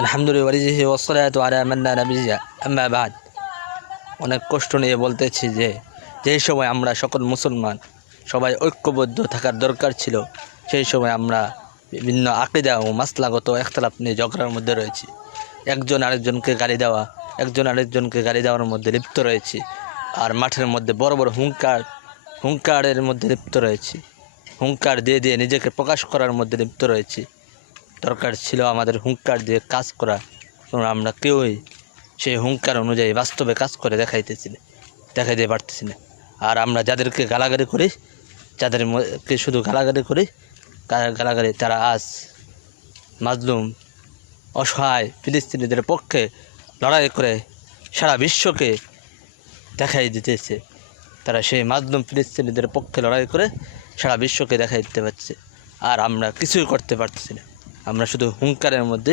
আলহামদুলিল্লাহ ওসলাত আলা মান্না নবিজা আম্মা বাদ। অনেক কষ্ট নিয়ে বলতেছি যে, যেই সময় আমরা সকল মুসলমান, সবাই ঐক্যবদ্ধ থাকার দরকার ছিল, সেই সময় আমরা বিভিন্ন আকিদা ও মাসলাগত একতলাপ নিয়ে ঝগড়ার মধ্যে রয়েছি। একজন আরেকজনকে গালি দেওয়া, একজন আরেকজনকে গালি দেওয়ার মধ্যে লিপ্ত রয়েছি, আর মাঠের মধ্যে বড় বড় হুঙ্কার হুঙ্কারের মধ্যে লিপ্ত রয়েছি। হুঙ্কার দিয়ে দিয়ে নিজেকে প্রকাশ করার মধ্যে লিপ্ত রয়েছি। দরকার ছিল আমাদের হুঙ্কার দিয়ে কাজ করা। কারণ আমরা কেউই সেই হুঙ্কার অনুযায়ী বাস্তবে কাজ করে দেখাইতেছি না, দেখাইতে পারতেছি না। আর আমরা যাদেরকে গালাগালি করি যাদেরকে শুধু গালাগালি করি গালাগালি, তারা আজ মাজলুম, অসহায় ফিলিস্তিনিদের পক্ষে লড়াই করে সারা বিশ্বকে দেখাই দিতেছে। তারা সেই মাজলুম ফিলিস্তিনিদের পক্ষে লড়াই করে সারা বিশ্বকে দেখাই দিতে পারছে। আর আমরা কিছুই করতে পারতেছি না। আমরা শুধু হুঙ্কারের মধ্যে